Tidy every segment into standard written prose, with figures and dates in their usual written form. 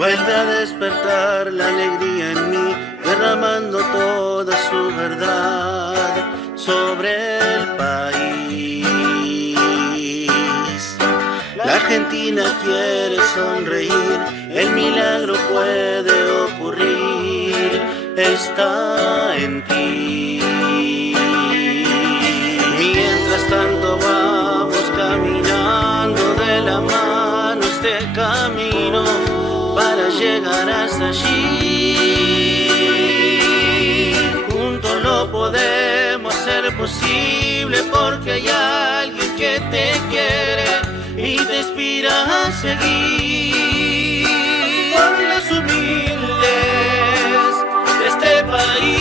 vuelve a despertar la alegría en mí, derramando toda su verdad sobre el país. La Argentina quiere sonreír, el milagro puede ocurrir, está en ti. Mientras tanto vamos caminando de la mano este camino para llegar hasta allí. Juntos lo podemos hacer posible porque hay alguien que te quiere y te inspira a seguir. Por los humildes de este país.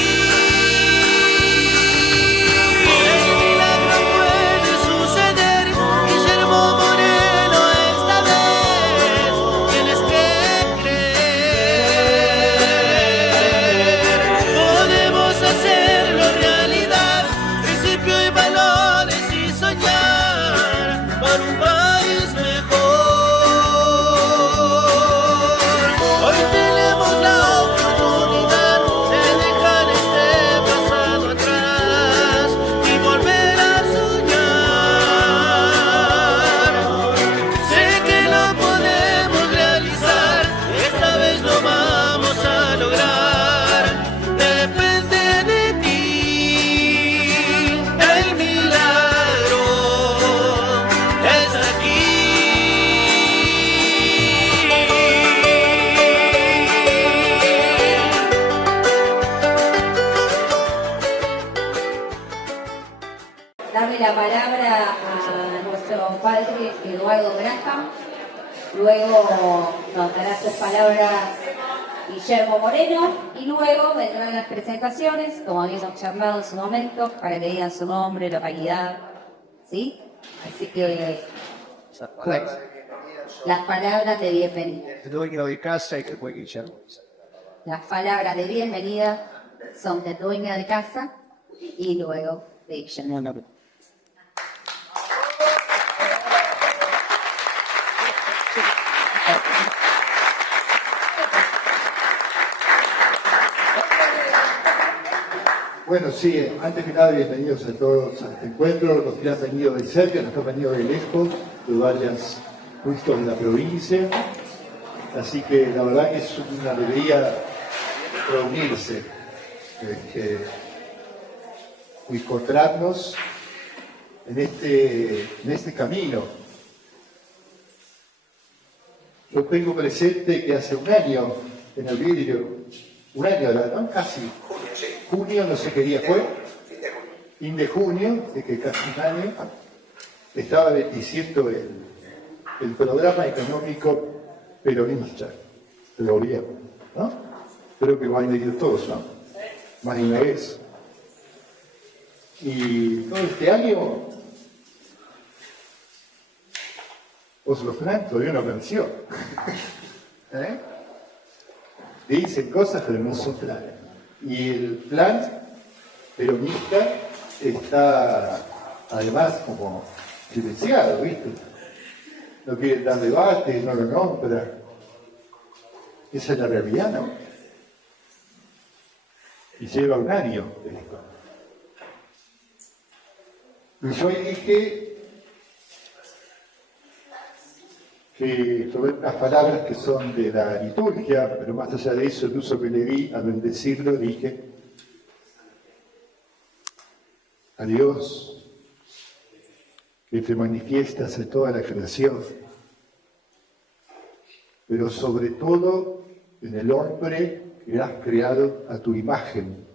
La palabra a nuestro padre Eduardo Graham, luego nos dará sus palabras Guillermo Moreno y luego vendrán las presentaciones, como habíamos charlado en su momento, para que digan su nombre, localidad, ¿sí? Así que las palabras de bienvenida. Las palabras de bienvenida son del dueño de casa y luego de Guillermo. Bueno, sí, antes que nada, bienvenidos a todos a este encuentro, los que han venido de cerca, los que han venido de lejos, de varios puestos de la provincia. Así que la verdad que es una alegría reunirse y encontrarnos en este camino. Yo tengo presente que hace un año, en el vidrio, un año, ¿no? Casi, junio, no sé qué día fue, fin de junio, de que casi un año, estaba bendiciendo el programa económico peronista del gobierno, ¿no? Creo que van a ir todos, ¿no? Más de una vez. Y todo este año, Oslo Frank todavía no venció. Dicen cosas, pero no son planes. Y el plan peronista está, además, como silenciado, ¿viste? No quieren dar debate, no lo nombran. Esa es la realidad, ¿no? Y lleva un año de esto. Y yo dije que sobre unas palabras que son de la liturgia, pero más allá de eso, el uso que le di al bendecirlo, dije a Dios que te manifiestas en toda la creación, pero sobre todo en el hombre que has creado a tu imagen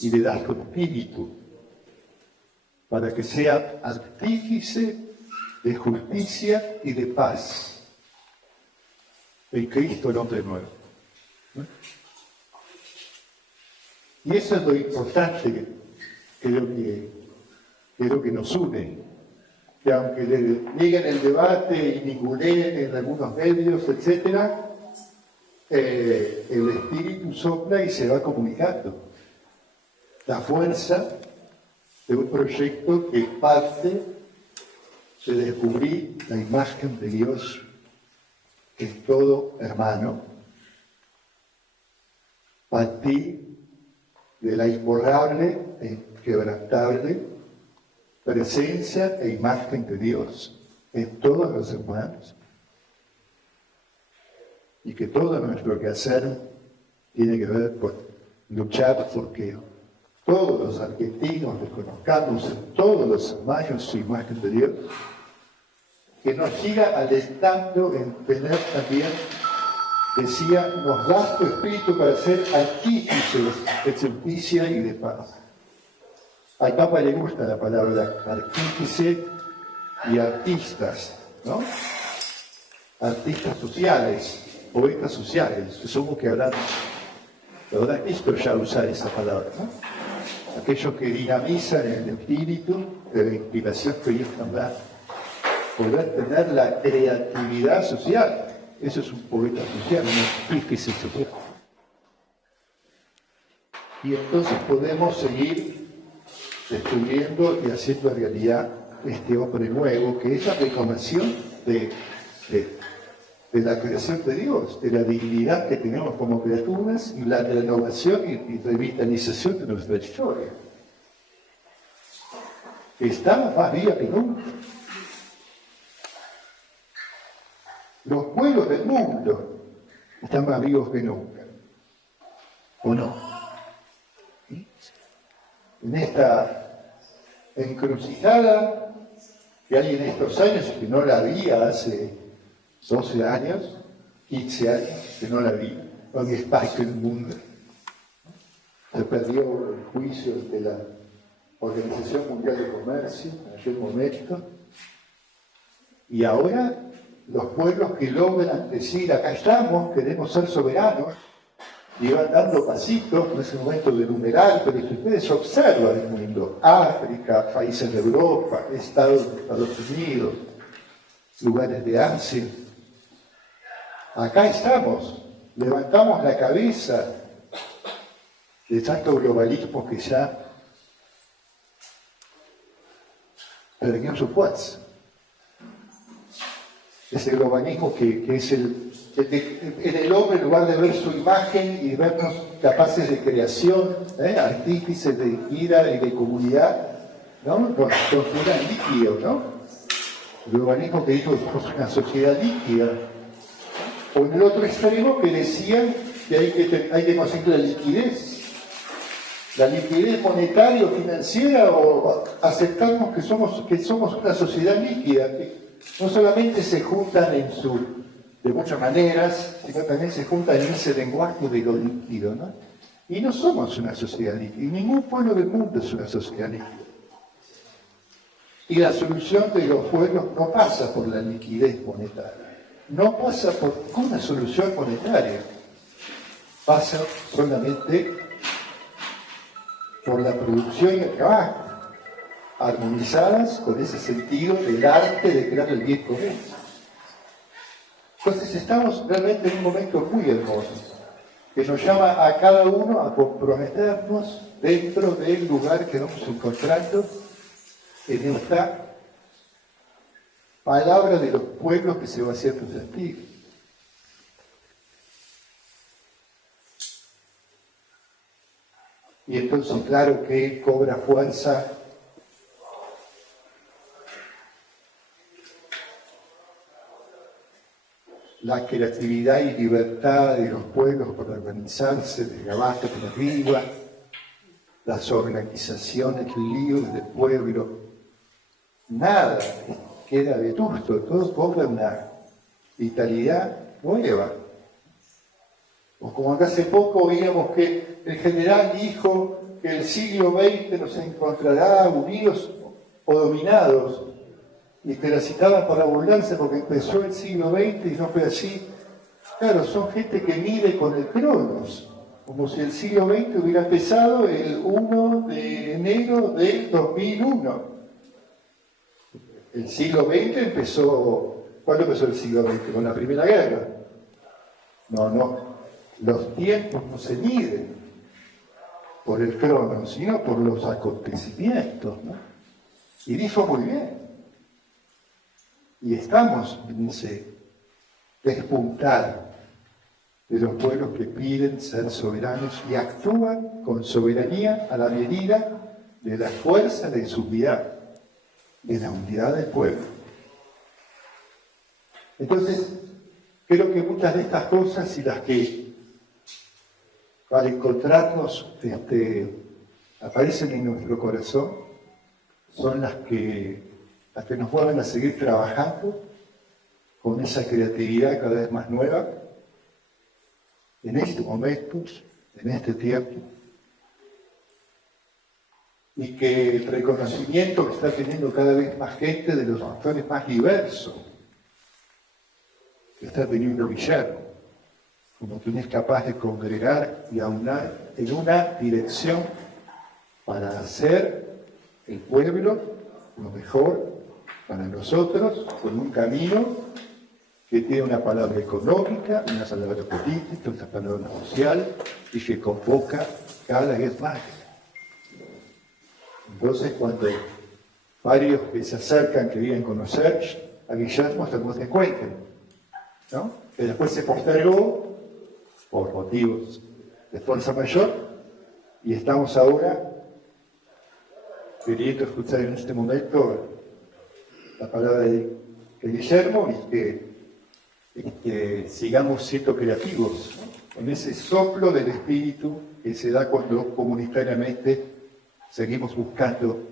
y le das tu espíritu para que sea artífice de justicia y de paz en Cristo, el hombre nuevo. Y eso es lo importante, que es lo que nos une. Que aunque lleguen el debate y ninguneen en algunos medios, etc., el espíritu sopla y se va comunicando. La fuerza de un proyecto que parte de descubrir la imagen de Dios en todo hermano, a ti de la imborrable e inquebrantable presencia e imagen de Dios en todos los hermanos, y que todo nuestro quehacer tiene que ver con luchar porque todos los argentinos reconozcamos en todos los hermanos su imagen de Dios, que nos siga alentando en tener también, decía, nos da tu espíritu para ser artífices de justicia y de paz. Al Papa le gusta la palabra artífice y artistas, ¿no? Artistas sociales, poetas sociales, que somos que habrán visto ya usar esa palabra, ¿no? Aquellos que dinamizan el espíritu de la inspiración que ellos tendrán, podrán tener la creatividad social. Eso es un poeta social, un artífice social. Y entonces podemos seguir descubriendo y haciendo realidad este hombre nuevo, que es la reclamación de la creación de Dios, de la dignidad que tenemos como criaturas y la renovación y revitalización de nuestra historia. Estamos más vivos que nunca. Los pueblos del mundo están más vivos que nunca. ¿O no? ¿Sí? En esta encrucijada que hay en estos años, que no la había hace 12 años, 15 años, que no la vi, no había espacio en el mundo. Se perdió el juicio de la Organización Mundial de Comercio en aquel momento, y ahora los pueblos que logran decir, acá estamos, queremos ser soberanos, y van dando pasitos en ese momento de numeral, pero si ustedes observan el mundo, África, países de Europa, Estados Unidos, lugares de Asia, acá estamos, levantamos la cabeza de tanto globalismo que ya perdió su fuerza. Ese globalismo que es en el hombre, en lugar de ver su imagen y vernos capaces de creación, artífices de vida y de comunidad, ¿no? Nos transforma en líquido, ¿no? El globalismo que dijo somos una sociedad líquida. O en el otro extremo que decían que hay que conseguir la liquidez monetaria o financiera, o aceptamos que somos una sociedad líquida, que no solamente se juntan de muchas maneras, sino también se juntan en ese lenguaje de lo líquido, ¿no? Y no somos una sociedad líquida, y ningún pueblo del mundo es una sociedad líquida. Y la solución de los pueblos no pasa por la liquidez monetaria, no pasa por una solución monetaria, pasa solamente por la producción y el trabajo, armonizadas con ese sentido del arte de crear el bien común. Entonces estamos realmente en un momento muy hermoso, que nos llama a cada uno a comprometernos dentro del lugar que vamos encontrando en esta palabra de los pueblos que se va haciendo sentir. Y entonces, claro que cobra fuerza la creatividad y libertad de los pueblos para organizarse desde abajo para arriba, las organizaciones libres del pueblo. Nada queda vetusto, todo cobra una vitalidad nueva. O como acá hace poco oíamos que el general dijo que el siglo XX nos encontrará unidos o dominados, y que la citaban para burlarse porque empezó el siglo XX y no fue así. Claro, son gente que mide con el Cronos, como si el siglo XX hubiera empezado el 1 de enero del 2001. El siglo XX empezó, ¿cuándo empezó el siglo XX? Con la Primera Guerra. No, los tiempos no se miden por el Cronos, sino por los acontecimientos, ¿no? Y dijo muy bien. Y estamos en ese despuntar de los pueblos que piden ser soberanos y actúan con soberanía a la medida de la fuerza de su unidad, de la unidad del pueblo. Entonces, creo que muchas de estas cosas y las que al encontrarnos aparecen en nuestro corazón son las que nos mueven a seguir trabajando con esa creatividad cada vez más nueva en estos momentos, en este tiempo, y que el reconocimiento que está teniendo cada vez más gente de los actores más diversos que está teniendo Guillermo, como quien es capaz de congregar y aunar en una dirección para hacer el pueblo lo mejor para nosotros, con un camino que tiene una palabra económica, una palabra política, una palabra social, y que convoca cada vez más. Entonces, cuando varios que se acercan, que vienen a conocer a Guillermo, se encuentran, ¿no? Que después se postergó por motivos de fuerza mayor, y estamos ahora queriendo escuchar en este momento la palabra de Guillermo y que sigamos siendo creativos, ¿no? Con ese soplo del espíritu que se da cuando comunitariamente seguimos buscando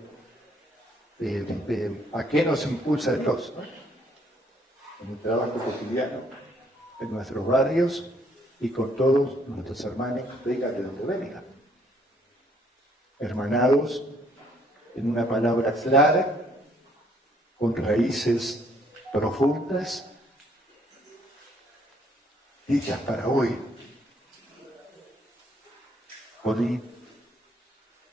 a qué nos impulsa Dios, ¿no? En el trabajo cotidiano, en nuestros barrios y con todos nuestros hermanos, vengan de donde vengan. Hermanados en una palabra clara, con raíces profundas, dichas para hoy, con un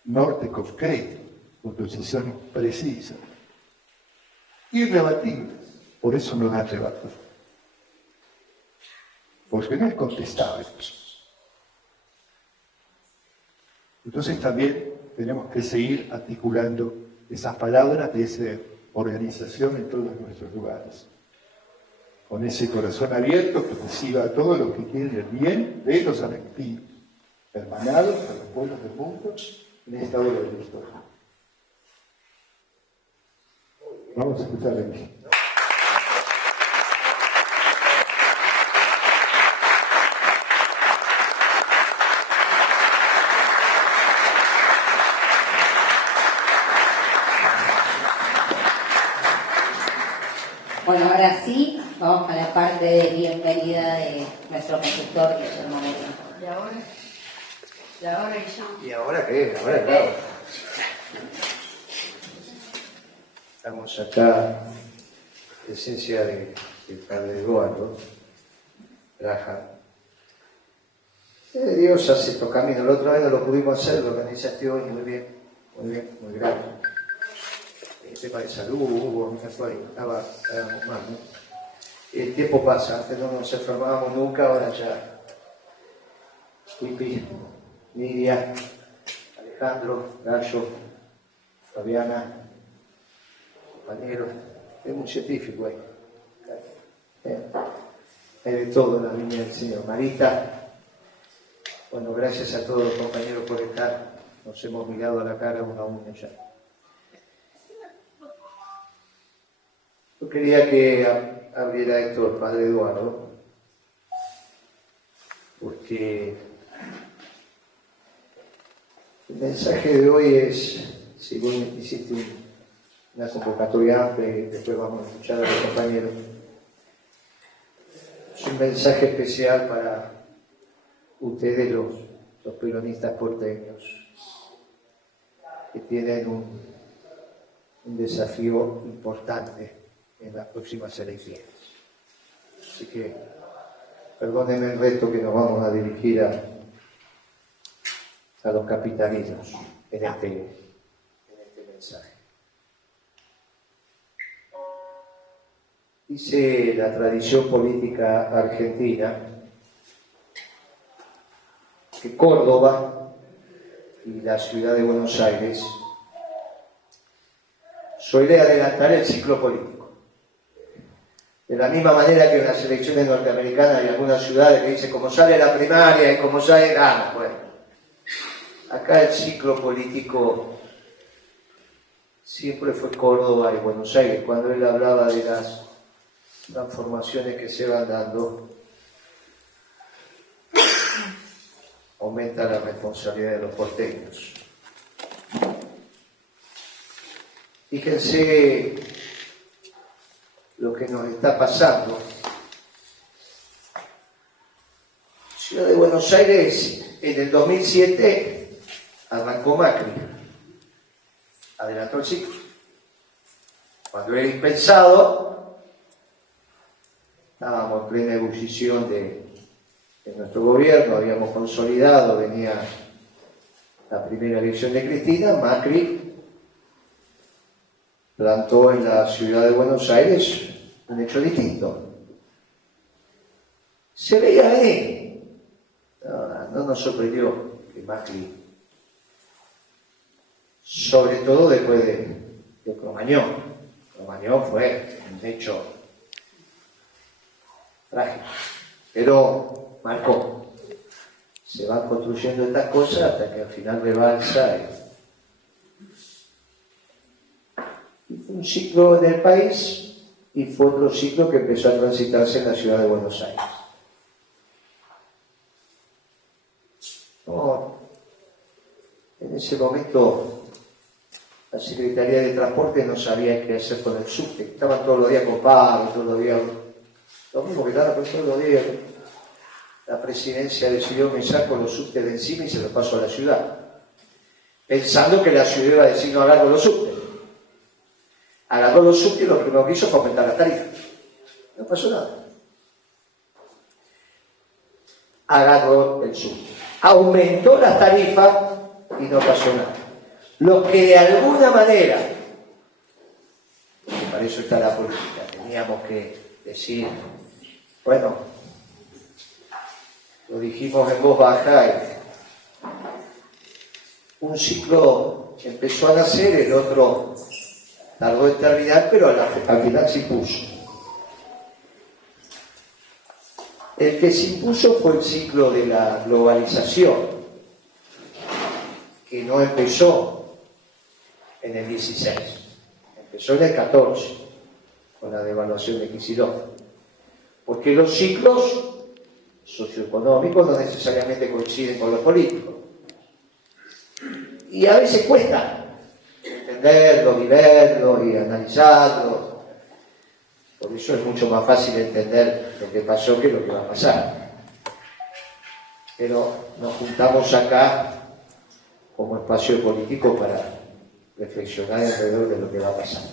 norte concreto, con posiciones precisas, irrebatibles, por eso no da arrebato, porque no es contestable. Entonces también tenemos que seguir articulando esas palabras de esa organización en todos nuestros lugares, con ese corazón abierto que reciba a todos los que quieren el bien de los argentinos, hermanados a los pueblos del mundo en esta hora de la historia. Vamos a escuchar aquí. Bueno, ahora sí, vamos a la parte de bienvenida de nuestro conductor, Guillermo Moreno. ¿Y ahora? ¿Y ahora, Guillermo? ¿Y ahora qué? Ahora, claro. Estamos acá, presencia del padre Eduardo Graham. Dios hace estos caminos. La otra vez no lo pudimos hacer, lo organizaste hoy muy bien, muy grande. El tema de salud, hubo, estábamos mal, ¿no? El tiempo pasa, antes no nos enfermábamos nunca, ahora ya. Pipi, Lidia, Alejandro, Gallo, Fabiana, compañeros, es muy científico ahí. Hay de todo en la viña del Señor. Marita, bueno, gracias a todos los compañeros por estar, nos hemos mirado a la cara uno a uno ya. Yo quería que abriera esto el padre Eduardo, porque el mensaje de hoy es, si vos hiciste una convocatoria amplia y después vamos a escuchar a los compañeros, es un mensaje especial para ustedes los peronistas porteños, que tienen un desafío importante en las próximas elecciones. Así que perdónenme el reto que nos vamos a dirigir a los capitalinos en este mensaje. Dice la tradición política argentina que Córdoba y la ciudad de Buenos Aires suele adelantar el ciclo político. De la misma manera que en las elecciones norteamericanas hay algunas ciudades que dicen como sale la primaria y como sale gana. Bueno, acá el ciclo político siempre fue Córdoba y Buenos Aires. Cuando él hablaba de las transformaciones que se van dando, aumenta la responsabilidad de los porteños. Fíjense lo que nos está pasando. Ciudad de Buenos Aires, en el 2007 arrancó Macri, adelantó el ciclo. Cuando era impensado, estábamos en plena ebullición de nuestro gobierno, habíamos consolidado, venía la primera elección de Cristina, Macri plantó en la ciudad de Buenos Aires un hecho distinto. Se veía venir. No nos sorprendió que Macri, sobre todo después de Cromañón. Cromañón fue un hecho trágico, pero marcó. Se van construyendo estas cosas hasta que al final rebalsa. Y fue un ciclo en el país y fue otro ciclo que empezó a transitarse en la ciudad de Buenos Aires. En ese momento la Secretaría de Transporte no sabía qué hacer con el subte. Estaban todos los días copados, todos los días, lo mismo que estaban todos los días. La presidencia decidió me saco los subtes de encima y se los paso a la ciudad, pensando que la ciudad iba a decir no agarro los subtes. Agarró los subtes y lo primero que hizo fue aumentar las tarifas. No pasó nada. Agarró el subte. Aumentó las tarifas y no pasó nada. Lo que de alguna manera, y para eso está la política, teníamos que decir, bueno, lo dijimos en voz baja, un ciclo empezó a nacer, el otro tardó en terminar, pero al final se impuso. El que se impuso fue el ciclo de la globalización, que no empezó en el 16, empezó en el 14, con la devaluación de Kicillof. Porque los ciclos socioeconómicos no necesariamente coinciden con los políticos. Y a veces cuesta entenderlo, viverlo y analizarlo. Por eso es mucho más fácil entender lo que pasó que lo que va a pasar. Pero nos juntamos acá como espacio político para reflexionar alrededor de lo que va a pasar.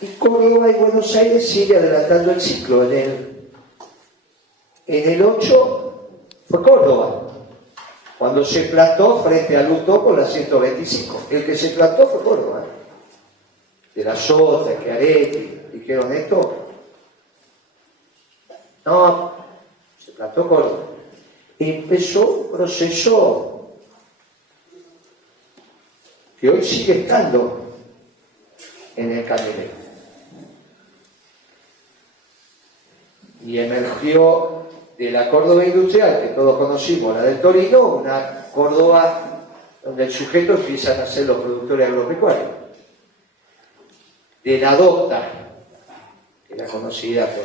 Y Córdoba y Buenos Aires sigue adelantando el ciclo. En el 8 fue Córdoba, cuando se plantó frente a Lutó con la 125. El que se plantó fue Córdoba. De la Sota, Schiaretti, dijeron esto. No, se plantó Córdoba. Empezó un proceso que hoy sigue estando en el candelero. Y emergió de la Córdoba industrial, que todos conocimos, la del Torino, una Córdoba donde el sujeto empiezan a ser los productores agropecuarios. De la Docta, que era conocida por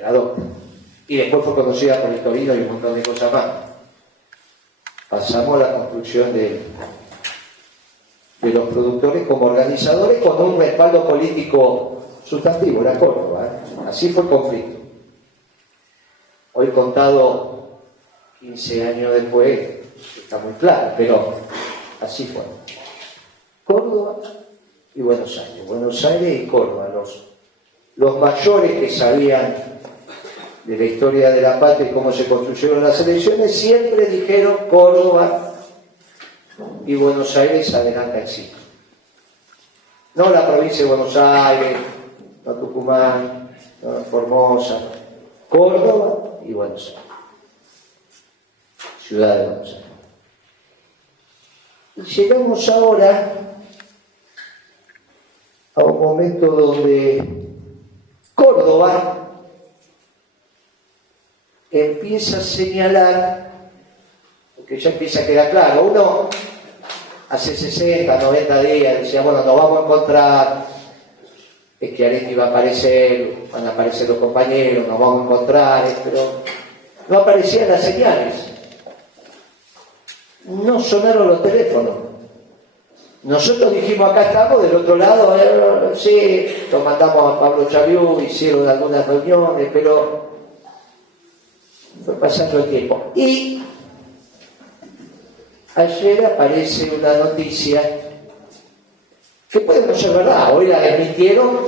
la Docta, y después fue conocida por el Torino y un montón de cosas más. Pasamos a la construcción de los productores como organizadores con un respaldo político sustantivo, era Córdoba. Así fue el conflicto. Hoy contado 15 años después, está muy claro, pero así fue. Córdoba y Buenos Aires. Buenos Aires y Córdoba, los mayores que sabían de la historia de la patria y cómo se construyeron las elecciones, siempre dijeron Córdoba y Buenos Aires adelanta el ciclo. No la provincia de Buenos Aires, no Tucumán, no Formosa, Córdoba y Buenos Aires. Ciudad de Buenos Aires. Y llegamos ahora a un momento donde Córdoba empieza a señalar, porque ya empieza a quedar claro, uno hace 60, 90 días decía, bueno, nos vamos a encontrar, Schiaretti va a aparecer, van a aparecer los compañeros, nos vamos a encontrar, pero no aparecían las señales, no sonaron los teléfonos. Nosotros dijimos, acá estamos, del otro lado, sí, lo mandamos a Pablo Chaviú, hicieron algunas reuniones, pero fue pasando el tiempo. Y ayer aparece una noticia que puede no ser verdad, hoy la desmintieron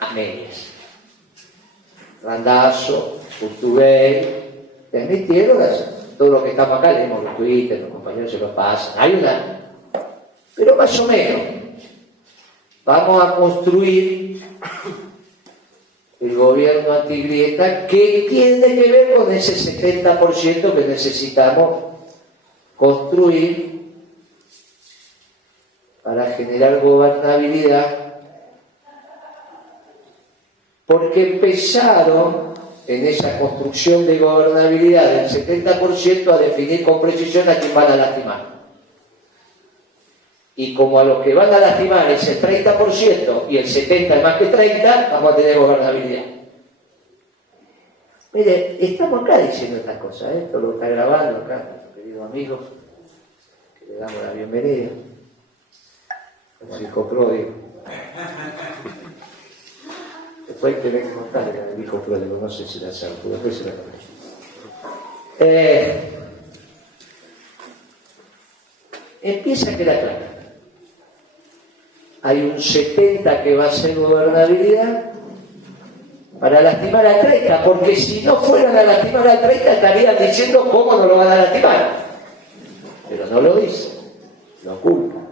a medias. Randazzo, Urtubey, desmintieron, todo lo que estamos acá, leemos los Twitter, los compañeros se los pasan. Hay una, pero más o menos, vamos a construir el gobierno antigrieta que tiene que ver con ese 70% que necesitamos construir para generar gobernabilidad, porque empezaron en esa construcción de gobernabilidad del 70% a definir con precisión a quién van a lastimar. Y como a los que van a lastimar es el 30% y el 70% es más que 30%, vamos a tener gobernabilidad. Mire, estamos acá diciendo estas cosas, esto lo está grabando acá, queridos amigos, que le damos la bienvenida. Francisco Pródigo. Después hay que contarle al hijo Pródigo, no sé si la sabe, pero después se la conozco. Empieza a quedar claro. Hay un 70% que va a ser gobernabilidad para lastimar al 30%, porque si no fueran a lastimar al 30% estarían diciendo cómo no lo van a lastimar. Pero no lo dicen, lo ocultan.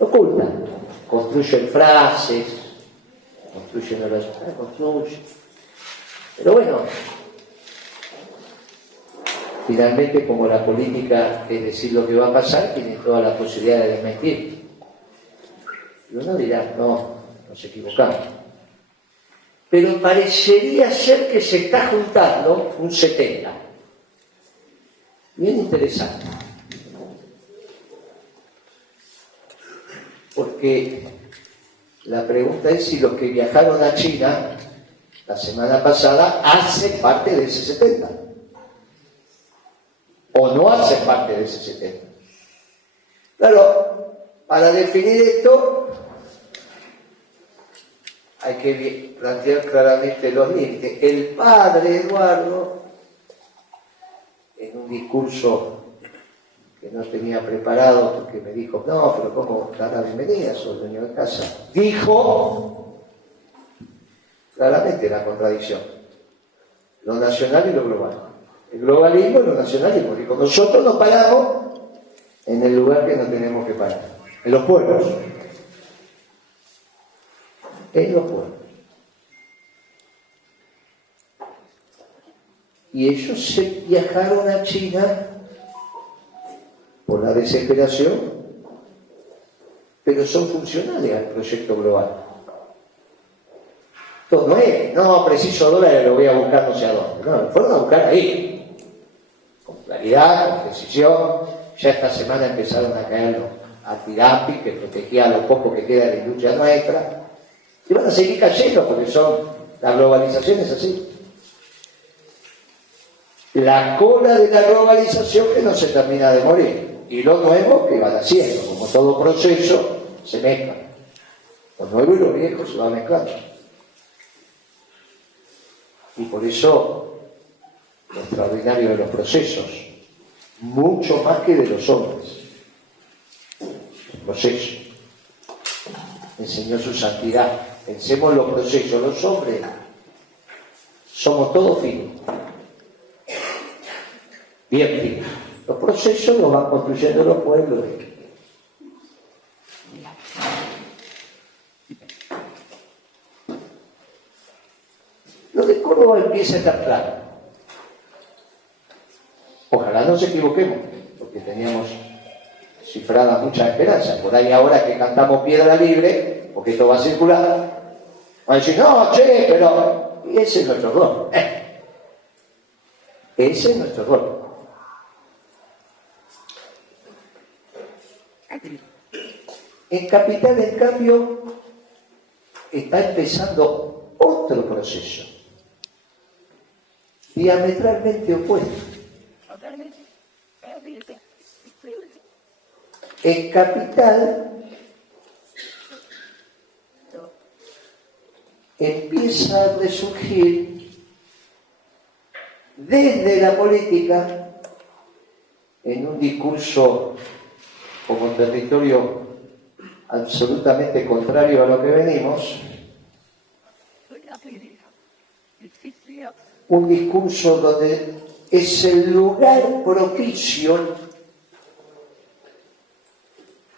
Lo ocultan. Construyen frases, construyen oraciones, construyen. Pero bueno, finalmente como la política es decir lo que va a pasar, tienen toda la posibilidad de desmentir. Y uno dirá, no, nos equivocamos. Pero parecería ser que se está juntando un 70%. Bien interesante. Porque la pregunta es si los que viajaron a China la semana pasada hacen parte de ese 70%. O no hacen parte de ese 70%. Claro, para definir esto hay que plantear claramente los límites. El padre Eduardo, en un discurso que no tenía preparado porque me dijo, no, pero ¿cómo dar la bienvenida? Soy dueño de casa. Dijo claramente la contradicción. Lo nacional y lo global. El globalismo y lo nacionalismo. Dijo, nosotros nos paramos en el lugar que no tenemos que parar. En los pueblos. En los pueblos. Y ellos se viajaron a China por la desesperación, pero son funcionales al proyecto global. Entonces no es, no, preciso dólares, lo voy a buscar no sé a dónde. No, lo fueron a buscar ahí, con claridad, con decisión. Ya esta semana empezaron a caer los antidumping que protegía a lo poco que queda de la industria nuestra. Y van a seguir cayendo porque la globalización es así. La cola de la globalización que no se termina de morir. Y lo nuevo que van haciendo, como todo proceso, se mezcla. Lo nuevo y lo viejo se va mezclando. Y por eso, lo extraordinario de los procesos, mucho más que de los hombres. Los procesos. Enseñó su santidad. Pensemos en los procesos. Los hombres somos todos finos. Bien finos. Los procesos los van construyendo los pueblos. Lo de Córdoba empieza a estar claro. Ojalá no nos equivoquemos, porque teníamos cifradas muchas esperanzas. Por ahí ahora que cantamos Piedra Libre, porque esto va a circular. Van a decir, no, che, pero... Y ese es nuestro rol. Ese es nuestro rol. En Capital, en cambio, está empezando otro proceso, diametralmente opuesto. En Capital empieza a resurgir desde la política, en un discurso como territorio absolutamente contrario a lo que venimos, un discurso donde es el lugar propicio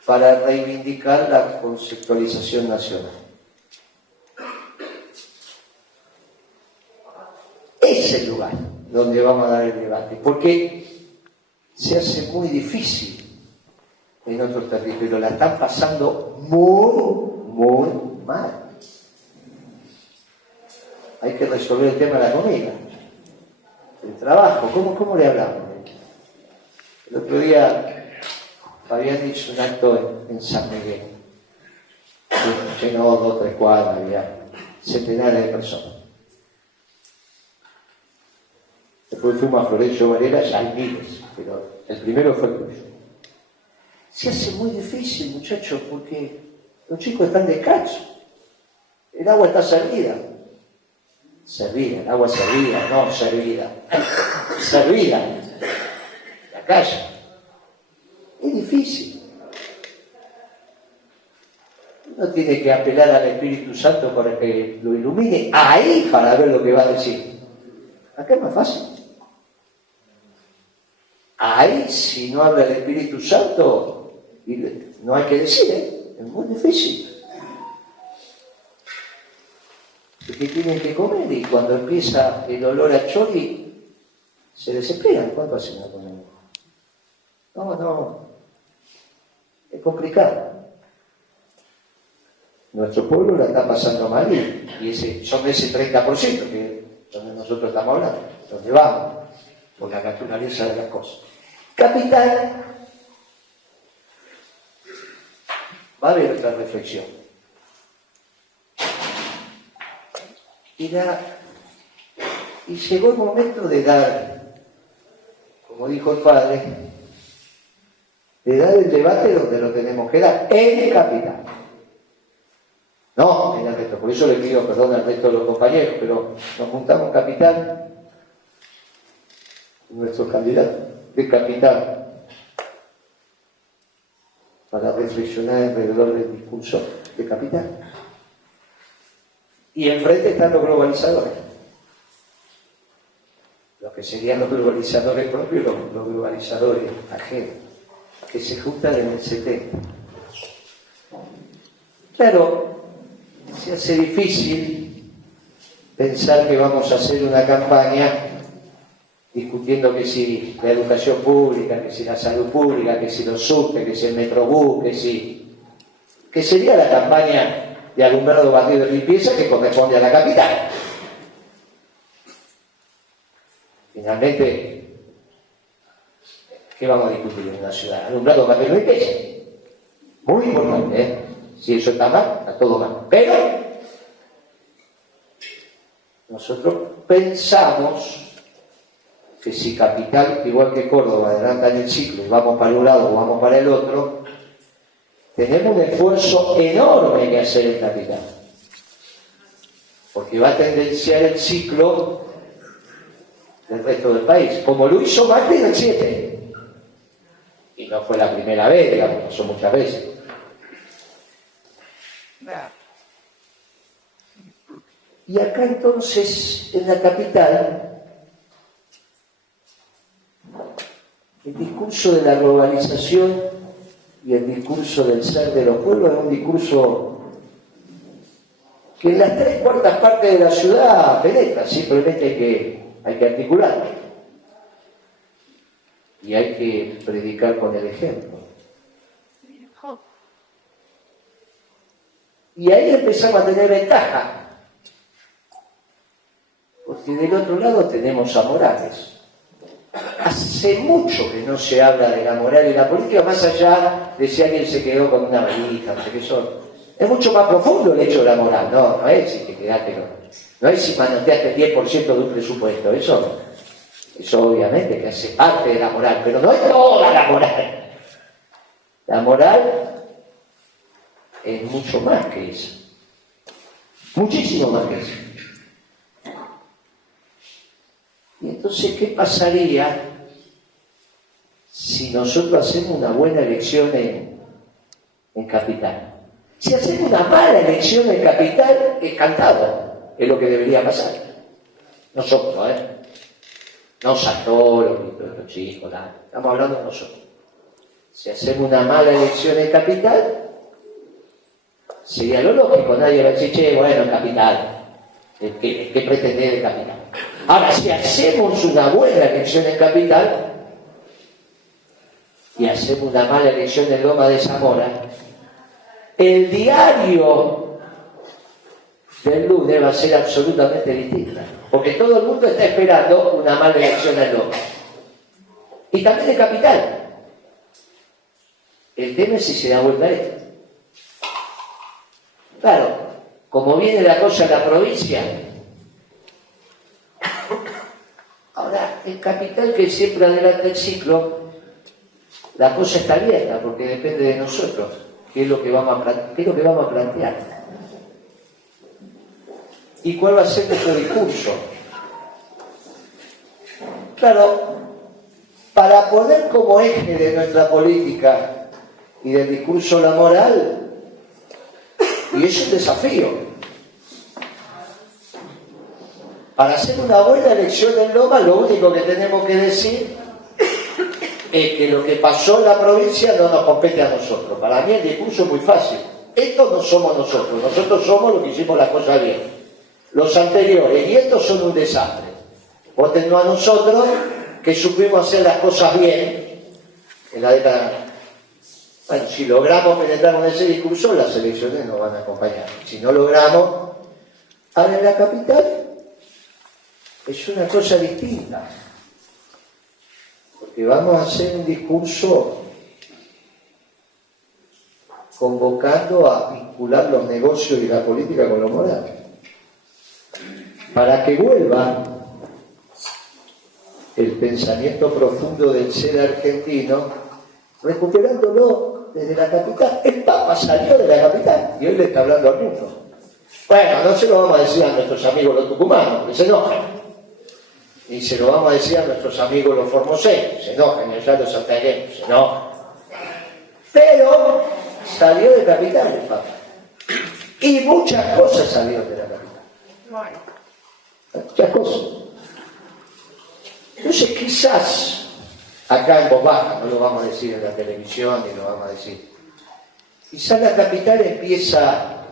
para reivindicar la conceptualización nacional. Es el lugar donde vamos a dar el debate, porque se hace muy difícil en otros territorios, la están pasando muy mal. Hay que resolver el tema de la comida, el trabajo, ¿cómo le hablamos? El otro día habían dicho un acto en San Miguel, llenó 2 o 3 cuadras, había centenares de personas. Después fuimos a Florencio Varela, ya hay miles, pero el primero fue el tuyo. Se hace muy difícil, muchachos, porque los chicos están descalzos. El agua está servida. Servida, el agua servida, no servida. Servida. La calle. Es difícil. Uno tiene que apelar al Espíritu Santo para que lo ilumine ahí para ver lo que va a decir. Acá es más fácil. Ahí, si no habla el Espíritu Santo, no hay que decir, es muy difícil. Porque tienen que comer y cuando empieza el olor a chori, se desesperan. ¿Cuánto hacen a comer? No. Es complicado. Nuestro pueblo la está pasando mal y son ese 30% que donde nosotros estamos hablando, donde vamos, por la naturaleza de las cosas. Capital, va a haber otra reflexión. Y llegó el momento de dar, como dijo el padre, de dar el debate donde lo tenemos que dar, en el Capital. No en el resto, por eso le pido perdón al resto de los compañeros, pero nos juntamos en Capital, nuestro candidato de Capital, para reflexionar alrededor del discurso de Capital. Y enfrente están los globalizadores. Los que serían los globalizadores propios, los globalizadores ajenos, que se juntan en el 70. Claro, se hace difícil pensar que vamos a hacer una campaña discutiendo que si la educación pública, que si la salud pública, que si los subtes, que si el metrobús, que sería la campaña de alumbrado, barrido y limpieza que corresponde a la capital. Finalmente, ¿qué vamos a discutir en una ciudad? Alumbrado, barrido y limpieza. Muy importante, ¿eh? Si eso está mal, está todo mal. Pero nosotros pensamos que si Capital, igual que Córdoba, adelanta en el ciclo y vamos para un lado o vamos para el otro, tenemos un esfuerzo enorme que hacer en Capital. Porque va a tendenciar el ciclo del resto del país, como lo hizo Macri en el 7. Y no fue la primera vez, digamos, pasó muchas veces. Y acá entonces, en la capital, el discurso de la globalización y el discurso del ser de los pueblos es un discurso que en las 3/4 partes de la ciudad penetra, simplemente hay que articularlo. Y hay que predicar con el ejemplo. Y ahí empezamos a tener ventaja. Porque del otro lado tenemos a Morales. Hace mucho que no se habla de la moral y la política, más allá de si alguien se quedó con una valija, no sé qué son. Es mucho más profundo el hecho de la moral. No es si te quedaste no es si manoteaste el 10% de un presupuesto. Eso obviamente que hace parte de la moral, pero no es toda la moral. La moral es mucho más que eso. Muchísimo más que eso. Y entonces, ¿qué pasaría si nosotros hacemos una buena elección en capital? Si hacemos una mala elección en capital, es cantado, es lo que debería pasar. Nosotros, no Sartori, los chicos, nada. Estamos hablando de nosotros. Si hacemos una mala elección en capital, sería lo lógico, nadie va a decir, che, bueno, capital, ¿qué pretende de capital? Ahora, si hacemos una buena elección en capital y hacemos una mala elección en Loma de Zamora, el diario del lunes va a ser absolutamente distinta, porque todo el mundo está esperando una mala elección en Loma. Y también en capital. El tema es si se da vuelta a esto. Claro, como viene la cosa en la provincia, ahora, en capital, que siempre adelanta el ciclo, la cosa está abierta, porque depende de nosotros qué es lo que vamos a plantear. ¿Y cuál va a ser nuestro discurso? Claro, para poner como eje de nuestra política y del discurso la moral, y es un desafío. Para hacer una buena elección en Loma, lo único que tenemos que decir es que lo que pasó en la provincia no nos compete a nosotros. Para mí el discurso es muy fácil. Estos no somos nosotros somos los que hicimos las cosas bien. Los anteriores y estos son un desastre. Vótennos a nosotros que supimos hacer las cosas bien en la década. Bueno, si logramos penetrar con ese discurso, las elecciones nos van a acompañar. Si no logramos, ahora en la capital es una cosa distinta, porque vamos a hacer un discurso convocando a vincular los negocios y la política con lo moral, para que vuelva el pensamiento profundo del ser argentino, recuperándolo desde la capital. El Papa salió de la capital y hoy le está hablando al mundo. Bueno, no se lo vamos a decir a nuestros amigos los tucumanos, que se enojan. Y se lo vamos a decir a nuestros amigos los formoseños, se enojan, y allá los santiagueños, se enojan. Pero salió de capital el Papa. Y muchas cosas salieron de la capital. Muchas cosas. Entonces quizás, acá en voz baja, no lo vamos a decir en la televisión, ni lo vamos a decir, quizás la capital empieza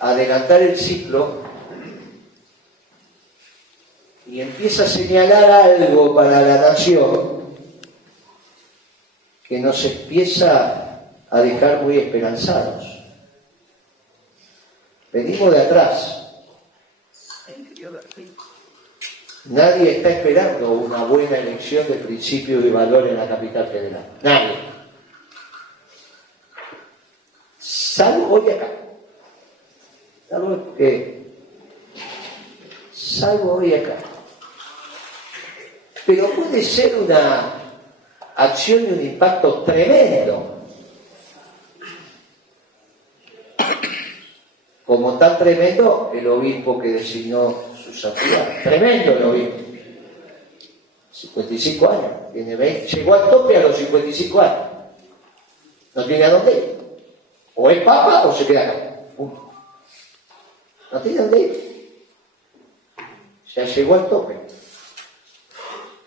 a adelantar el ciclo y empieza a señalar algo para la nación que nos empieza a dejar muy esperanzados. Venimos de atrás. Nadie está esperando una buena elección de principios y valores en la capital federal. Nadie. Salvo hoy acá. Salvo hoy acá. Pero puede ser una acción y un impacto tremendo. Como tan tremendo el obispo que designó su santidad. Tremendo el obispo. 55 años. Tiene 20. Llegó al tope a los 55 años. No tiene a dónde ir. O es papa o se queda acá. No tiene a dónde ir. Ya llegó al tope.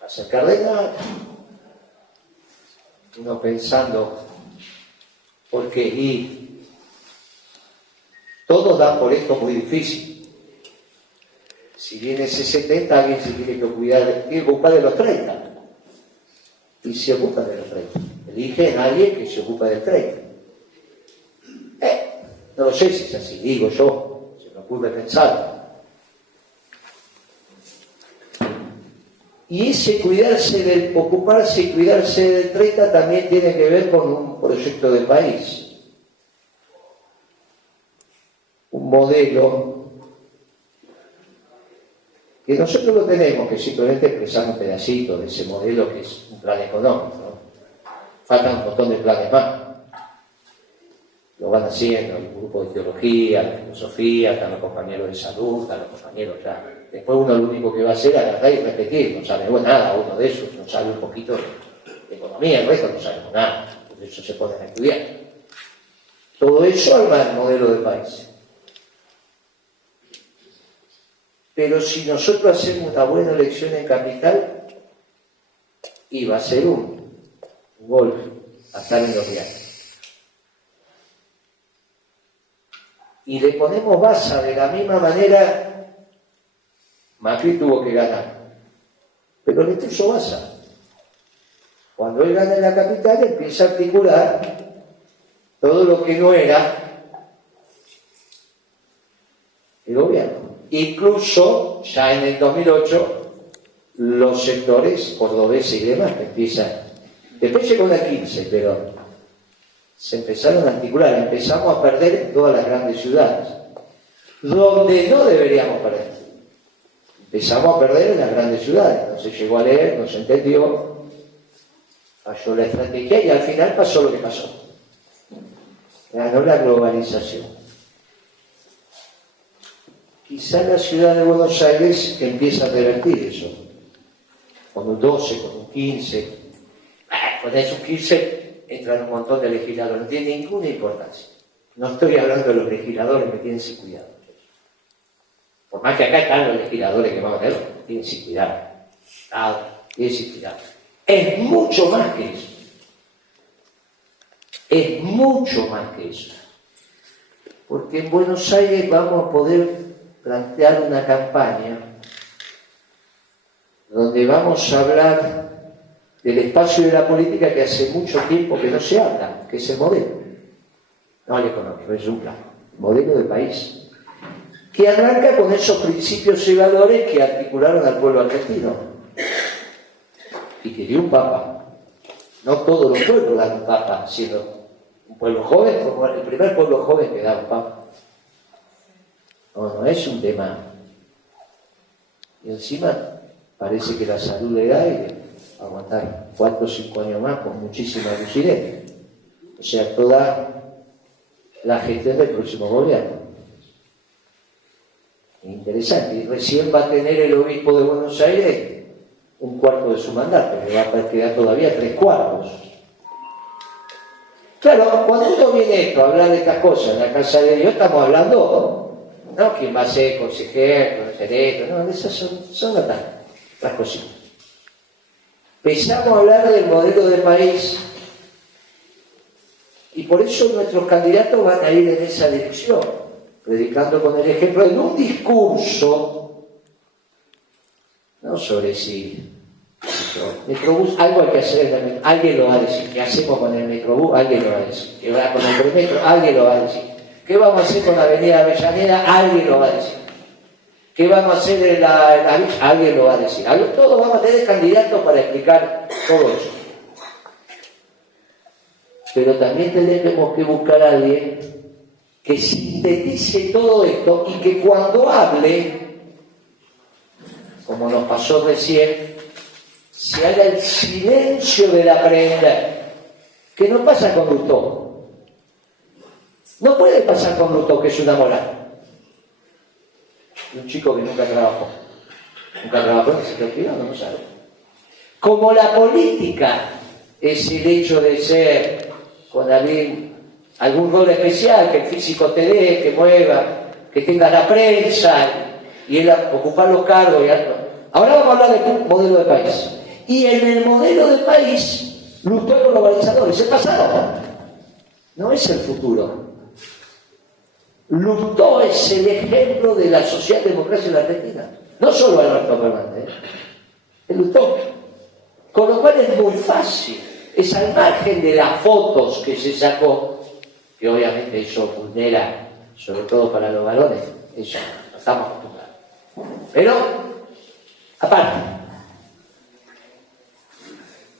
A ser cardenal. Uno pensando, ¿por qué? Y todos dan por esto muy difícil. Si viene ese 70, alguien se tiene que ocupar de los 30. Y se ocupa de los 30. Eligen a alguien que se ocupa del 30. No lo sé si es así, digo yo, se me ocurre pensar. Y ese ocuparse y cuidarse del 30 también tiene que ver con un proyecto de país. Un modelo que nosotros lo tenemos, que simplemente expresar un pedacito de ese modelo que es un plan económico, ¿no? Faltan un montón de planes más. Lo van haciendo el grupo de teología, de filosofía, están los compañeros de salud, están los compañeros ya. Después uno lo único que va a hacer es agarrar y repetir, no sabe nada uno de esos, no sabe un poquito de economía, el resto no sabemos nada, por eso se ponen a estudiar. Todo eso arma el modelo del país. Pero si nosotros hacemos una buena elección en capital, iba a ser un golf a estar en los viajes. Y le ponemos Baza de la misma manera. Macri tuvo que ganar, pero le puso Baza. Cuando él gana en la capital, empieza a articular todo lo que no era el gobierno. Incluso, ya en el 2008, los sectores cordobeses y demás que empiezan. Después llegó la 15, pero se empezaron a articular. Empezamos a perder en todas las grandes ciudades, donde no deberíamos perder. Empezamos a perder en las grandes ciudades, no se llegó a leer, no se entendió, falló la estrategia y al final pasó lo que pasó. Ganó la globalización. Quizá la ciudad de Buenos Aires empieza a revertir eso, con un 12, con un 15. Con esos 15 entran un montón de legisladores, no tiene ninguna importancia. No estoy hablando de los legisladores, me tienen sin cuidado. Por más que acá están los legisladores que vamos a tener, tienen sin cuidado. Tienen sin cuidado. Es mucho más que eso. Es mucho más que eso. Porque en Buenos Aires vamos a poder plantear una campaña donde vamos a hablar del espacio de la política que hace mucho tiempo que no se habla, que es el modelo. No el económico, es un plan. El modelo de país. Que arranca con esos principios y valores que articularon al pueblo argentino. Y que dio un papa. No todos los pueblos dan un papa, sino un pueblo joven, como el primer pueblo joven que da un papa. No es un tema. Y encima parece que la salud le da y de aguantar 4 o 5 años más con muchísima lucidez. O sea, toda la gestión del próximo gobierno. Interesante. Y recién va a tener el obispo de Buenos Aires un cuarto de su mandato, le va a quedar todavía 3/4. Claro, cuando uno viene esto a hablar de estas cosas en la casa de Dios, estamos hablando, ¿no? ¿Quién va a ser consejero, no? Esas son las cositas. Empezamos a hablar del modelo de país y por eso nuestros candidatos van a ir en esa dirección, predicando con el ejemplo en un discurso, no sobre si Metrobús, algo hay que hacer, alguien lo va a decir. ¿Qué hacemos con el Metrobús? Alguien lo va a decir. ¿Qué va con el Premetro? Alguien lo va a decir. ¿Qué vamos a hacer con la Avenida Avellaneda? Alguien lo va a decir. ¿Qué vamos a hacer en la Villa? Alguien lo va a decir. Todos vamos a tener candidatos para explicar todo eso. Pero también tenemos que buscar a alguien que sintetice todo esto y que cuando hable, como nos pasó recién, se haga el silencio del aprender, que no pasa con Lutó. No puede pasar con Lutó, que es una moral. Un chico que nunca trabajó, en el sector privado, no sabe. Como la política es el hecho de ser con algún rol especial, que el físico te dé, que mueva, que tenga la prensa y él ocupar los cargos. Ahora vamos a hablar del modelo de país. Y en el modelo de país, los globalizadores, el pasado, no es el futuro. Lutó es el ejemplo de la socialdemocracia en la Argentina. No solo Alberto Fernández, es Lutó. Con lo cual es muy fácil. Es al margen de las fotos que se sacó, que obviamente eso vulnera, sobre todo para los varones, eso no estamos acostumbrados. Pero, aparte,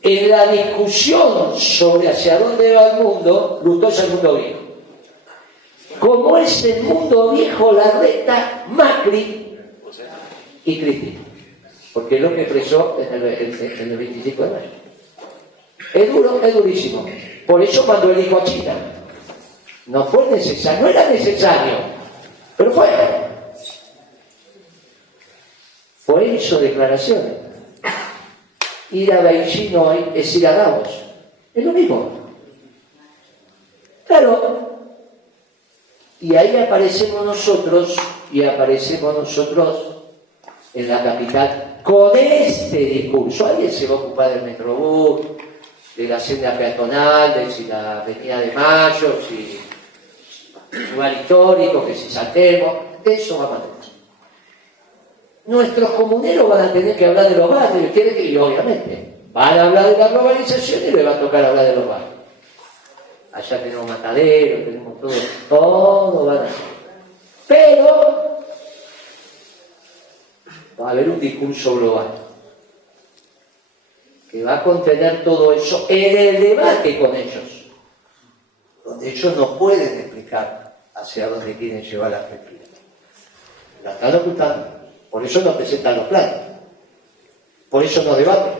en la discusión sobre hacia dónde va el mundo, Lutó es el mundo viejo. Como es el mundo viejo, la reta Macri y Cristina. Porque es lo que expresó en el 25 de mayo. Es duro, es durísimo. Por eso cuando él dijo a China, no fue necesario, no era necesario, pero fue. Hizo declaraciones. Ir a Beijing hoy es ir a Davos. Es lo mismo. Claro. Y ahí aparecemos nosotros en la capital con este discurso. Alguien se va a ocupar del Metrobús, de la senda peatonal, de si la Avenida de Mayo, si lugar histórico, que si saltemos, eso va a tener. Nuestros comuneros van a tener que hablar de los barrios, y obviamente van a hablar de la globalización y les va a tocar hablar de los barrios. Allá tenemos mataderos, tenemos todo van a hacer. Pero va a haber un discurso global que va a contener todo eso en el debate con ellos, donde ellos no pueden explicar hacia dónde quieren llevar la Argentina. La están ocultando. Por eso no presentan los planes. Por eso no debaten.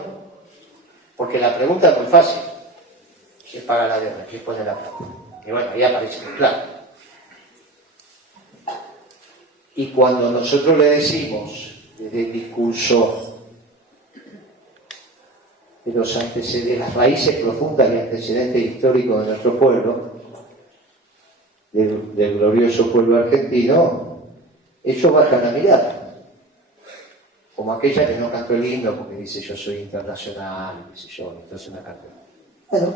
Porque la pregunta es muy fácil. ¿Quién paga la deuda? ¿Quién pone la plata? Y bueno, ahí aparece el plan. Y cuando nosotros le decimos, desde el discurso de los antecedentes, de las raíces profundas y antecedentes históricos de nuestro pueblo, del glorioso pueblo argentino, ellos bajan la mirada. Como aquella que no cantó el himno porque dice yo soy internacional, qué sé yo, entonces no cantó. Bueno,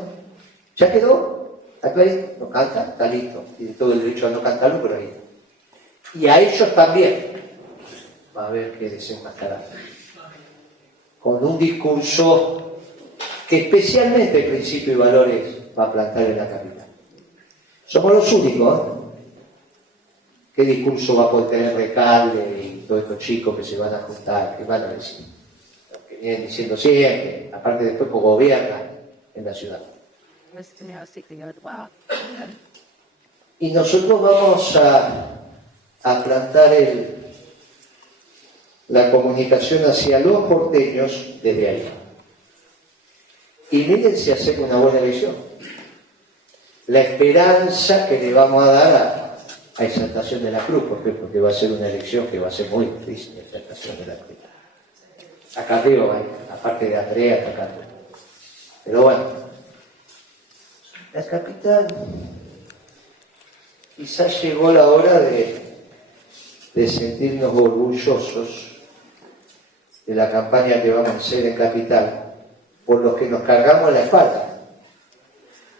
ya quedó, está clarito, no canta, está listo, tiene todo el derecho a no cantarlo, pero ahí. Y a ellos también va a haber que desenmascarar. Con un discurso que especialmente principios y valores va a plantar en la capital. Somos los únicos, ¿eh? ¿Qué discurso va a poder tener Recalde y todos estos chicos que se van a juntar? ¿Qué van a decir? Lo que vienen diciendo siempre, aparte después pues gobiernan en la ciudad. Y nosotros vamos a plantar la comunicación hacia los porteños desde ahí. Y miren si hacemos una buena elección. La esperanza que le vamos a dar a Exaltación de la Cruz, porque va a ser una elección que va a ser muy difícil, Exaltación de la Cruz. Acá arriba, aparte de Andrea, está acá arriba. Pero bueno, la capital, quizás llegó la hora de sentirnos orgullosos de la campaña que vamos a hacer en Capital, por los que nos cargamos la espalda.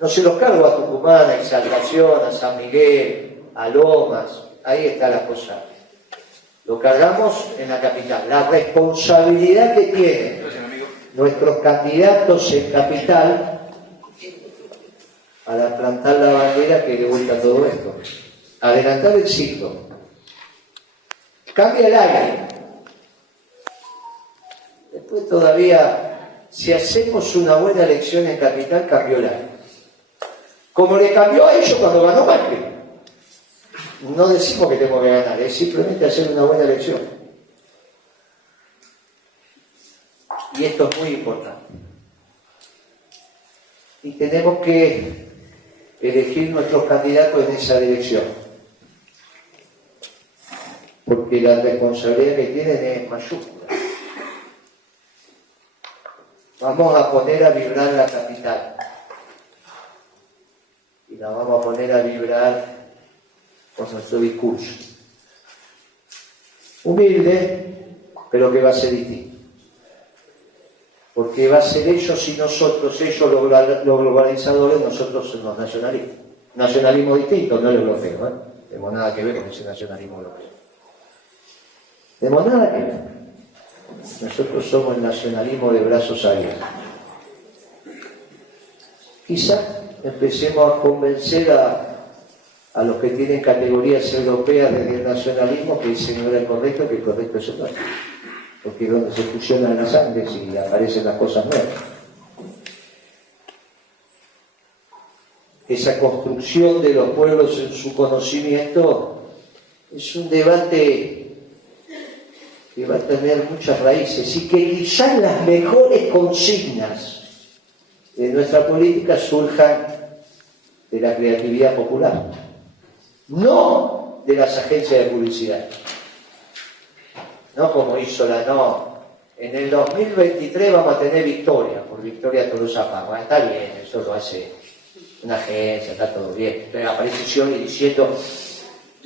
No se los cargo a Tucumán, a Exaltación, a San Miguel, a Lomas, ahí está la cosa. Lo cargamos en la capital. La responsabilidad que tienen nuestros candidatos en Capital para plantar la bandera que dé vuelta a todo esto. Adelantar el ciclo. Cambia el aire. Después todavía, si hacemos una buena elección en Capital, cambió el aire. Como le cambió a ellos cuando ganó Macri. No decimos que tenemos que ganar, es simplemente hacer una buena elección. Y esto es muy importante. Y tenemos que elegir nuestros candidatos en esa dirección. Porque la responsabilidad que tienen es mayúscula. Vamos a poner a vibrar la capital. Y la vamos a poner a vibrar con nuestro discurso. Humilde, pero que va a ser distinto. Porque va a ser ellos y nosotros, ellos los globalizadores, nosotros los nacionalistas. Nacionalismo distinto, no el europeo, ¿eh? No tenemos nada que ver con ese nacionalismo europeo. No tenemos nada que ver. Nosotros somos el nacionalismo de brazos abiertos. Quizá empecemos a convencer a los que tienen categorías europeas de nacionalismo, que ese no era el correcto, que el correcto es otro. Porque es donde se fusionan las sangres y aparecen las cosas nuevas. Esa construcción de los pueblos en su conocimiento es un debate que va a tener muchas raíces y que quizás las mejores consignas de nuestra política surjan de la creatividad popular, no de las agencias de publicidad. No como hizo la NO. En el 2023 vamos a tener Victoria, por Victoria Tolosa Paz. Bueno, está bien, eso lo hace una agencia, está todo bien. Entonces aparece Scioli diciendo,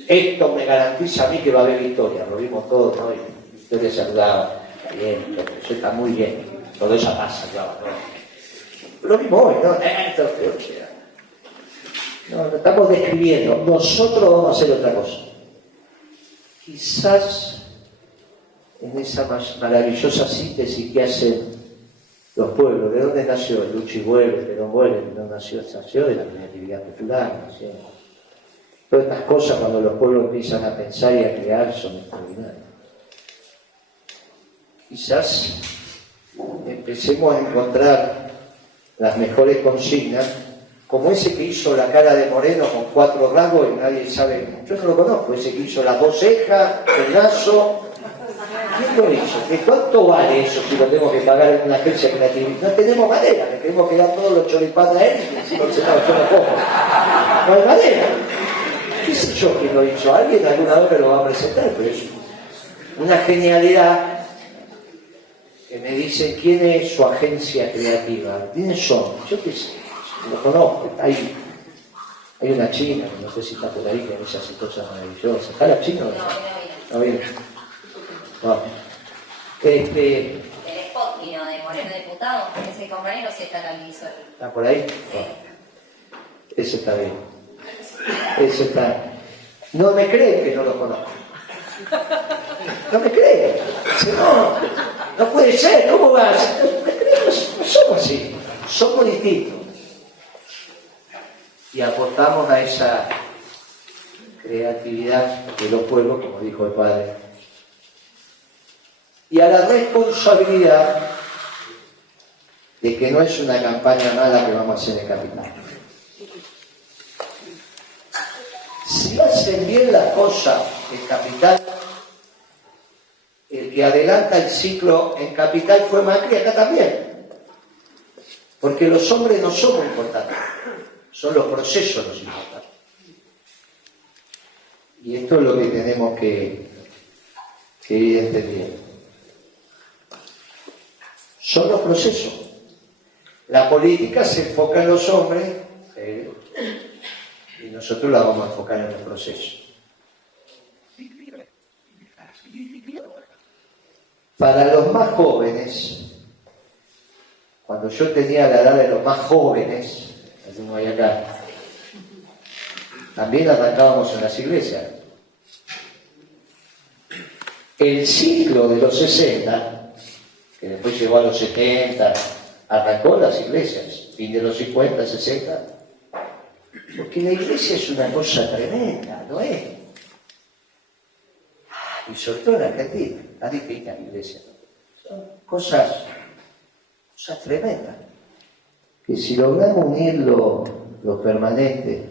esto me garantiza a mí que va a haber Victoria. Lo vimos todos, ¿no? Y Victoria saludaba. Está bien, eso está muy bien. Todo eso pasa, claro, ¿no? Lo vimos hoy, ¿no? No, lo estamos describiendo. Nosotros vamos a hacer otra cosa. Quizás en esa maravillosa síntesis que hacen los pueblos. ¿De dónde nació? Luchi vuelve, Perón vuelve, ¿de dónde nació? De la creatividad popular, nació. Todas estas cosas, cuando los pueblos empiezan a pensar y a crear, son extraordinarias. Quizás empecemos a encontrar las mejores consignas, como ese que hizo la cara de Moreno con 4 rasgos y nadie sabe, yo no lo conozco, ese que hizo las 2 cejas, el lazo. ¿Quién lo hizo? ¿De cuánto vale eso si lo tenemos que pagar en una agencia creativa? No tenemos madera, le queremos que dar todos los choripanes a él y decimos, no, yo no como. No hay madera. ¿Qué sé yo quién lo hizo? Alguien alguna vez me lo va a presentar, pero es una genialidad que me dicen quién es su agencia creativa. ¿Quiénes son? Yo qué sé, lo conozco, está ahí. Hay una china, que no sé si está por ahí, que hace cosas maravillosas. ¿Está la china o no? No viene. No. El spot vino de Moreno Diputado, ese compañero se catalizó. ¿Está por ahí? Sí. No. Ese está bien. Ese está. No me creen que no lo conozco. No me creen. No puede ser, ¿cómo va a ser? No me creen, no somos así. Somos distintos. Y aportamos a esa creatividad de los pueblos, como dijo el padre. Y a la responsabilidad de que no es una campaña mala que vamos a hacer en Capital. Si hacen bien la cosa en Capital, el que adelanta el ciclo en Capital fue Macri, acá también. Porque los hombres no son muy importantes, son los procesos los importantes. Y esto es lo que tenemos que ir entendiendo. Son los procesos. La política se enfoca en los hombres y nosotros la vamos a enfocar en el proceso. Para los más jóvenes, cuando yo tenía la edad de los más jóvenes, alguno hay acá, también arrancábamos en las iglesias. El ciclo de los 60, que después llegó a los 70, arrancó las iglesias, fin de los 50, 60. Porque la iglesia es una cosa tremenda, ¿no es? Y sobre todo en Argentina, está distinta la iglesia. Son cosas tremendas. Que si logramos unir lo permanente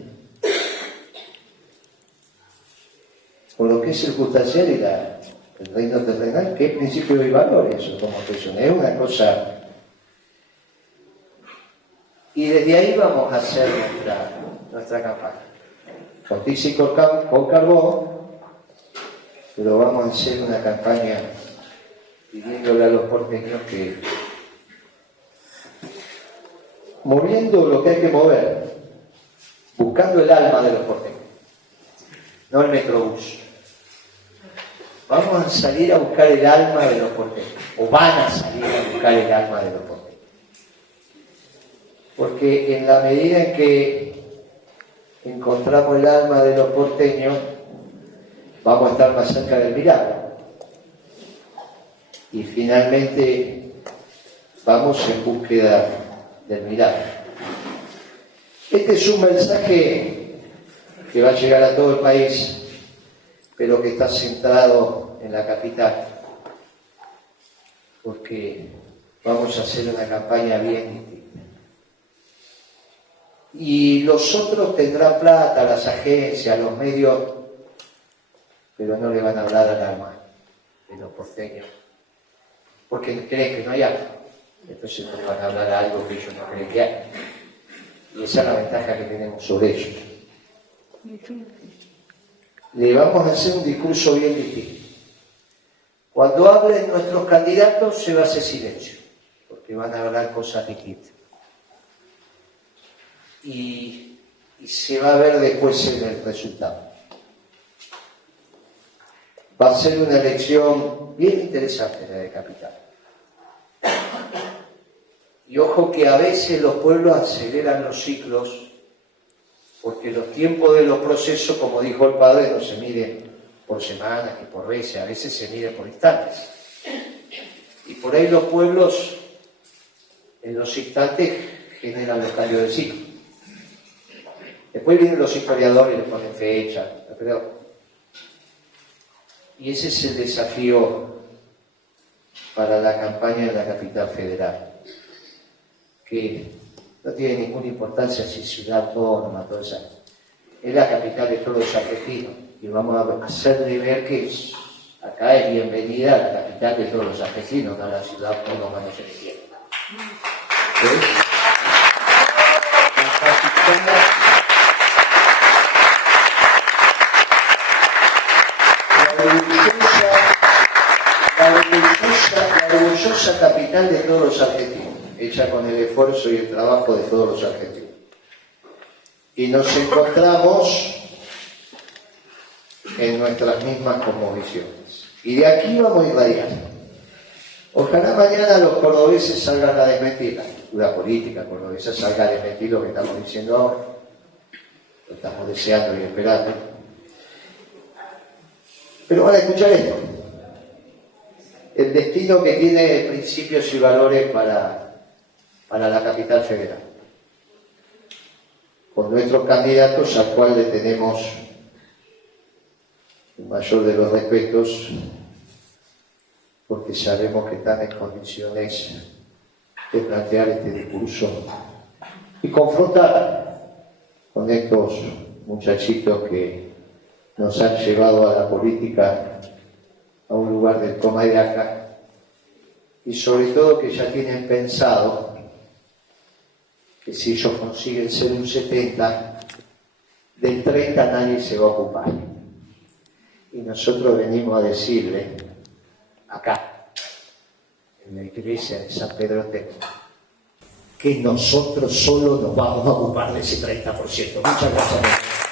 con lo que es circunstancial y el reino terrenal, que es principio y valores, eso como mencioné, es una cosa. Y desde ahí vamos a hacer nuestra campaña. Con tiza y con carbón, pero vamos a hacer una campaña pidiéndole a los porteños que, moviendo lo que hay que mover, buscando el alma de los porteños, no el metrobús. Vamos a salir a buscar el alma de los porteños, o van a salir a buscar el alma de los porteños. Porque en la medida en que encontramos el alma de los porteños, vamos a estar más cerca del milagro. Y finalmente vamos en búsqueda del milagro. Este es un mensaje que va a llegar a todo el país, pero que está centrado en la capital, porque vamos a hacer una campaña bien distinta. Y los otros tendrán plata, las agencias, los medios, pero no le van a hablar al alma de los porteños, porque creen que no hay algo. Entonces no le van a hablar a algo que ellos no creen que hay. Y esa es la ventaja que tenemos sobre ellos. Le vamos a hacer un discurso bien distinto. Cuando hablen nuestros candidatos se va a hacer silencio, porque van a hablar cosas distintas. Y se va a ver después el resultado. Va a ser una elección bien interesante la de capital. Y ojo que a veces los pueblos aceleran los ciclos, porque los tiempos de los procesos, como dijo el padre, no se miden por semanas ni por veces, a veces se miden por instantes. Y por ahí los pueblos, en los instantes, generan los cambios de ciclo. Después vienen los historiadores y les ponen fecha, y ese es el desafío para la campaña de la capital federal, que no tiene ninguna importancia si ciudad autónoma, todo eso. Es la capital de todos los argentinos y vamos a hacerle ver que acá es bienvenida la capital de todos los argentinos, no la ciudad autónoma, no se le quiere. La orgullosa capital de todos los argentinos, hecha con el esfuerzo y el trabajo de todos los argentinos. Y nos encontramos en nuestras mismas cosmovisiones. Y de aquí vamos a irradiar. Ojalá mañana los cordobeses salgan a desmentir, la cultura política cordobesa salga a desmentir lo que estamos diciendo ahora. Lo estamos deseando y esperando. Pero van a escuchar esto. El destino que tiene principios y valores para la capital federal. Con nuestros candidatos, al cual le tenemos el mayor de los respetos, porque sabemos que están en condiciones de plantear este discurso y confrontar con estos muchachitos que nos han llevado a la política a un lugar del toma y daca, y sobre todo que ya tienen pensado que si ellos consiguen ser un 70, del 30 nadie se va a ocupar. Y nosotros venimos a decirle, acá, en la iglesia de San Pedro Tec, que nosotros solo nos vamos a ocupar de ese 30%. Muchas gracias.